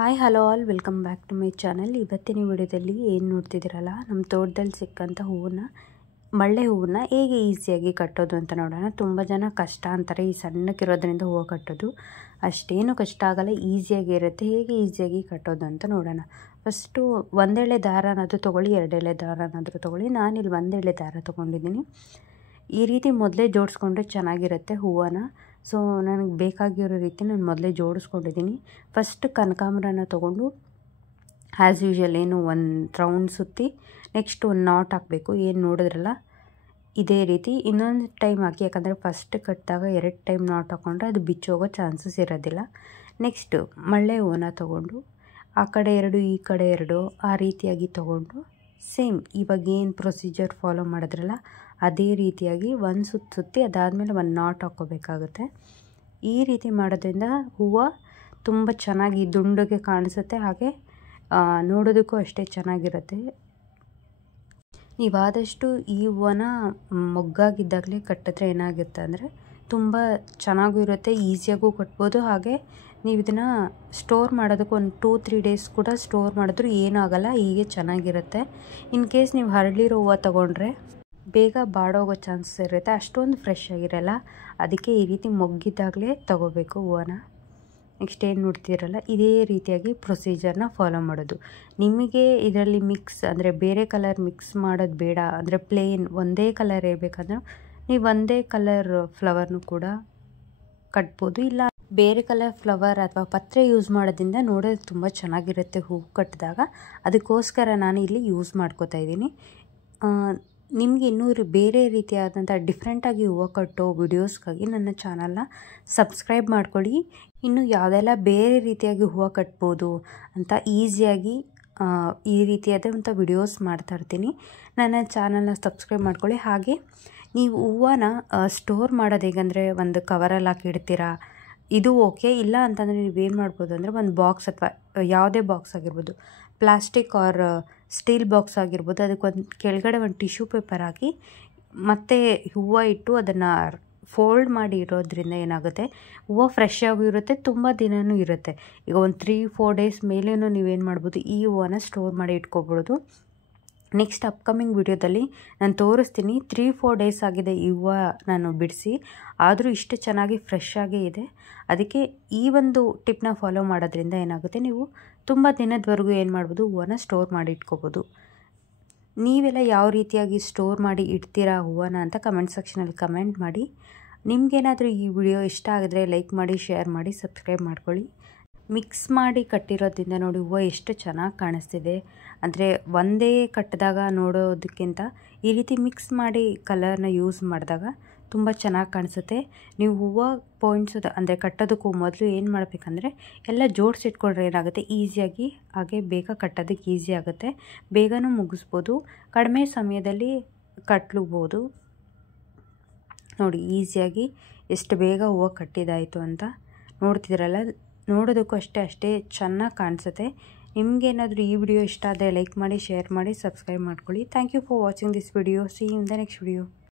Hi hello all welcome back to my channel. ಇವತ್ತಿನ ವಿಡಿಯೋದಲ್ಲಿ ಏನು ನೋಡ್ತಿದ್ದೀರಲ್ಲ, ನಮ್ಮ ತೋಟದಲ್ಲಿ ಸಿಕ್ಕಂಥ ಹೂವನ್ನ, ಮಳ್ಳೆ ಹೂವನ್ನ ಹೇಗೆ ಈಸಿಯಾಗಿ ಕಟ್ಟೋದು ಅಂತ ನೋಡೋಣ. ತುಂಬ ಜನ ಕಷ್ಟ ಅಂತಾರೆ ಈ ಸಣ್ಣಕ್ಕಿರೋದ್ರಿಂದ ಹೂವು ಕಟ್ಟೋದು. ಅಷ್ಟೇನು ಕಷ್ಟ ಆಗಲ್ಲ, ಈಸಿಯಾಗಿ ಇರುತ್ತೆ. ಹೇಗೆ ಈಸಿಯಾಗಿ ಕಟ್ಟೋದು ಅಂತ ನೋಡೋಣ. ಫಸ್ಟು ಒಂದೆಳೆ ದಾರನಾದರೂ ತೊಗೊಳ್ಳಿ, ಎರಡೆಳೆ ದಾರನಾದರೂ ತೊಗೊಳ್ಳಿ. ನಾನಿಲ್ಲಿ ಒಂದೆಳೆ ದಾರ ತೊಗೊಂಡಿದ್ದೀನಿ. ಈ ರೀತಿ ಮೊದಲೇ ಜೋಡಿಸ್ಕೊಂಡ್ರೆ ಚೆನ್ನಾಗಿರುತ್ತೆ ಹೂವನ್ನ. ಸೊ ನನಗೆ ಬೇಕಾಗಿರೋ ರೀತಿ ನಾನು ಮೊದಲೇ ಜೋಡಿಸ್ಕೊಂಡಿದ್ದೀನಿ. ಫಸ್ಟ್ ಕನಕಾಂಬರನ ತೊಗೊಂಡು ಆ್ಯಸ್ ಯೂಶ್ವಲ್ ಏನು ಒಂದು ರೌಂಡ್ ಸುತ್ತಿ ನೆಕ್ಸ್ಟ್ ಒಂದು ನಾಟ್ ಹಾಕಬೇಕು. ಏನು ನೋಡಿದ್ರಲ್ಲ ಇದೇ ರೀತಿ ಇನ್ನೊಂದು ಟೈಮ್ ಹಾಕಿ, ಯಾಕಂದರೆ ಫಸ್ಟ್ ಕಟ್ಟಿದಾಗ 2 ಟೈಮ್ ನಾಟ್ ಹಾಕ್ಕೊಂಡ್ರೆ ಅದು ಬಿಚ್ಚೋಗೋ ಚಾನ್ಸಸ್ ಇರೋದಿಲ್ಲ. ನೆಕ್ಸ್ಟು ಮಳ್ಳೆ ಹೂವನ್ನ ತೊಗೊಂಡು ಆ ಕಡೆ 2 ಈ ಕಡೆ 2 ಆ ರೀತಿಯಾಗಿ ತೊಗೊಂಡು ಸೇಮ್ ಇವಾಗ ಏನು ಪ್ರೊಸೀಜರ್ ಫಾಲೋ ಮಾಡಿದ್ರಲ್ಲ ಅದೇ ರೀತಿಯಾಗಿ ಒಂದು ಸುತ್ತಿ ಅದಾದಮೇಲೆ ಒಂದು ನಾಟ್ ಹಾಕ್ಕೋಬೇಕಾಗುತ್ತೆ. ಈ ರೀತಿ ಮಾಡೋದ್ರಿಂದ ಹೂವು ತುಂಬ ಚೆನ್ನಾಗಿ ದುಂಡಗೆ ಕಾಣಿಸುತ್ತೆ, ಹಾಗೆ ನೋಡೋದಕ್ಕೂ ಅಷ್ಟೇ ಚೆನ್ನಾಗಿರುತ್ತೆ. ನೀವಾದಷ್ಟು ಈ ಹೂವನ್ನ ಮೊಗ್ಗಾಗಿದ್ದಾಗಲೇ ಕಟ್ಟಿದ್ರೆ ಏನಾಗುತ್ತೆ ಅಂದರೆ ತುಂಬ ಚೆನ್ನಾಗೂ ಇರುತ್ತೆ, ಈಸಿಯಾಗೂ ಕಟ್ಬೋದು. ಹಾಗೆ ನೀವು ಇದನ್ನು ಸ್ಟೋರ್ ಮಾಡೋದಕ್ಕೆ ಒಂದು 2-3 ಡೇಸ್ ಕೂಡ ಸ್ಟೋರ್ ಮಾಡಿದ್ರೂ ಏನಾಗಲ್ಲ, ಹೀಗೆ ಚೆನ್ನಾಗಿರುತ್ತೆ. ಇನ್ ಕೇಸ್ ನೀವು ಹರಳಿರೋ ಹೂವು ತೊಗೊಂಡ್ರೆ ಬೇಗ ಬಾಡೋಗೋ ಚಾನ್ಸಸ್ ಇರುತ್ತೆ, ಅಷ್ಟೊಂದು ಫ್ರೆಶ್ ಆಗಿರಲ್ಲ. ಅದಕ್ಕೆ ಈ ರೀತಿ ಮೊಗ್ಗಿದ್ದಾಗಲೇ ತೊಗೋಬೇಕು ಹೂವನ್ನ. ನೆಕ್ಸ್ಟ್ ಏನು ನೋಡ್ತಿರಲ್ಲ ಇದೇ ರೀತಿಯಾಗಿ ಪ್ರೊಸೀಜರ್ನ ಫಾಲೋ ಮಾಡೋದು. ನಿಮಗೆ ಇದರಲ್ಲಿ ಮಿಕ್ಸ್ ಅಂದರೆ ಬೇರೆ ಕಲರ್ ಮಿಕ್ಸ್ ಮಾಡೋದು ಬೇಡ ಅಂದರೆ ಪ್ಲೇನ್ ಒಂದೇ ಕಲರ್ ಇರಬೇಕಂದ್ರೆ ನೀವು ಒಂದೇ ಕಲರ್ ಫ್ಲವರ್ನು ಕೂಡ ಕಟ್ಬೋದು. ಇಲ್ಲ ಬೇರೆ ಕಲರ್ ಫ್ಲವರ್ ಅಥವಾ ಪತ್ರೆ ಯೂಸ್ ಮಾಡೋದ್ರಿಂದ ನೋಡೋದು ತುಂಬ ಚೆನ್ನಾಗಿರುತ್ತೆ ಹೂವು ಕಟ್ಟಿದಾಗ. ಅದಕ್ಕೋಸ್ಕರ ನಾನು ಇಲ್ಲಿ ಯೂಸ್ ಮಾಡ್ಕೋತಾ ಇದ್ದೀನಿ. ನಿಮಗೆ ಇನ್ನೂ ಬೇರೆ ರೀತಿಯಾದಂಥ ಡಿಫ್ರೆಂಟಾಗಿ ಹೂವು ಕಟ್ಟೋ ವಿಡಿಯೋಸ್ಗಾಗಿ ನನ್ನ ಚಾನಲ್ನ ಸಬ್ಸ್ಕ್ರೈಬ್ ಮಾಡ್ಕೊಳ್ಳಿ. ಇನ್ನು ಯಾವುದೆಲ್ಲ ಬೇರೆ ರೀತಿಯಾಗಿ ಹೂವು ಕಟ್ಬೋದು ಅಂತ ಈಸಿಯಾಗಿ ಈ ರೀತಿಯಾದಂಥ ವಿಡಿಯೋಸ್ ಮಾಡ್ತಾಯಿರ್ತೀನಿ. ನನ್ನ ಚಾನಲ್ನ ಸಬ್ಸ್ಕ್ರೈಬ್ ಮಾಡ್ಕೊಳ್ಳಿ. ಹಾಗೆ ನೀವು ಹೂವನ್ನ ಸ್ಟೋರ್ ಮಾಡೋದು ಹೇಗಂದರೆ ಒಂದು ಕವರಲ್ಲಿ ಹಾಕಿ ಇಡ್ತೀರಾ, ಇದು ಓಕೆ. ಇಲ್ಲ ಅಂತಂದರೆ ನೀವೇನು ಮಾಡ್ಬೋದು ಅಂದರೆ ಒಂದು ಬಾಕ್ಸ್ ಅಥವಾ ಯಾವುದೇ ಬಾಕ್ಸ್ ಆಗಿರ್ಬೋದು, ಪ್ಲಾಸ್ಟಿಕ್ ಆರ್ ಸ್ಟೀಲ್ ಬಾಕ್ಸ್ ಆಗಿರ್ಬೋದು, ಅದಕ್ಕೊಂದು ಕೆಳಗಡೆ ಒಂದು ಟಿಶ್ಯೂ ಪೇಪರ್ ಹಾಕಿ ಮತ್ತು ಹೂವು ಇಟ್ಟು ಅದನ್ನು ಫೋಲ್ಡ್ ಮಾಡಿ ಇರೋದ್ರಿಂದ ಏನಾಗುತ್ತೆ ಹೂವು ಫ್ರೆಶ್ ಆಗೂ ಇರುತ್ತೆ, ತುಂಬ ದಿನವೂ ಇರುತ್ತೆ. ಈಗ ಒಂದು 3-4 ಡೇಸ್ ಮೇಲೇನೂ ನೀವೇನು ಮಾಡ್ಬೋದು ಈ ಹೂವನ್ನ ಸ್ಟೋರ್ ಮಾಡಿ ಇಟ್ಕೊಬೋದು. ನೆಕ್ಸ್ಟ್ ಅಪ್ಕಮಿಂಗ್ ವಿಡಿಯೋದಲ್ಲಿ ನಾನು ತೋರಿಸ್ತೀನಿ. 3-4 ಡೇಸ್ ಆಗಿದೆ ಈ ಹೂವು ನಾನು ಬಿಡಿಸಿ, ಆದರೂ ಇಷ್ಟು ಚೆನ್ನಾಗಿ ಫ್ರೆಶ್ ಆಗೇ ಇದೆ. ಅದಕ್ಕೆ ಈ ಒಂದು ಟಿಪ್ನ ಫಾಲೋ ಮಾಡೋದ್ರಿಂದ ಏನಾಗುತ್ತೆ ನೀವು ತುಂಬ ದಿನದವರೆಗೂ ಏನು ಮಾಡ್ಬೋದು ಹೂವನ್ನ ಸ್ಟೋರ್ ಮಾಡಿ ಇಟ್ಕೋಬೋದು. ನೀವೆಲ್ಲ ಯಾವ ರೀತಿಯಾಗಿ ಸ್ಟೋರ್ ಮಾಡಿ ಇಡ್ತೀರಾ ಹೂವನ್ನ ಅಂತ ಕಮೆಂಟ್ ಸೆಕ್ಷನಲ್ಲಿ ಕಮೆಂಟ್ ಮಾಡಿ. ನಿಮಗೇನಾದರೂ ಈ ವಿಡಿಯೋ ಇಷ್ಟ ಆಗಿದ್ರೆ ಲೈಕ್ ಮಾಡಿ, ಶೇರ್ ಮಾಡಿ, ಸಬ್ಸ್ಕ್ರೈಬ್ ಮಾಡ್ಕೊಳ್ಳಿ. ಮಿಕ್ಸ್ ಮಾಡಿ ಕಟ್ಟಿರೋದ್ರಿಂದ ನೋಡಿ ಹೂವು ಎಷ್ಟು ಚೆನ್ನಾಗಿ ಕಾಣಿಸ್ತಿದೆ. ಅಂದರೆ ಒಂದೇ ಕಟ್ಟಿದಾಗ ನೋಡೋದಕ್ಕಿಂತ ಈ ರೀತಿ ಮಿಕ್ಸ್ ಮಾಡಿ ಕಲರ್ನ ಯೂಸ್ ಮಾಡಿದಾಗ ತುಂಬ ಚೆನ್ನಾಗಿ ಕಾಣಿಸುತ್ತೆ. ನೀವು ಹೂವು ಪೋಣಿಸೋದು ಅಂದರೆ ಕಟ್ಟೋದಕ್ಕೂ ಮೊದಲು ಏನು ಮಾಡಬೇಕಂದ್ರೆ ಎಲ್ಲ ಜೋಡಿಸಿಟ್ಕೊಂಡ್ರೆ ಏನಾಗುತ್ತೆ ಈಸಿಯಾಗಿ, ಹಾಗೆ ಬೇಗ ಕಟ್ಟೋದಕ್ಕೆ ಈಸಿ ಆಗುತ್ತೆ, ಬೇಗನೂ ಮುಗಿಸ್ಬೋದು, ಕಡಿಮೆ ಸಮಯದಲ್ಲಿ ಕಟ್ಲೂಬೋದು. ನೋಡಿ ಈಸಿಯಾಗಿ ಎಷ್ಟು ಬೇಗ ಹೂವು ಕಟ್ಟಿದಾಯಿತು ಅಂತ ನೋಡ್ತಿದ್ದೀರಲ್ಲ. ನೋಡೋದಕ್ಕೂ ಅಷ್ಟೇ ಚೆನ್ನಾಗಿ ಕಾಣಿಸುತ್ತೆ. ನಿಮಗೇನಾದರೂ ಈ ವಿಡಿಯೋ ಇಷ್ಟ ಆದರೆ ಲೈಕ್ ಮಾಡಿ, ಶೇರ್ ಮಾಡಿ, ಸಬ್ಸ್ಕ್ರೈಬ್ ಮಾಡ್ಕೊಳ್ಳಿ. Thank you for watching this video. See you in the next video.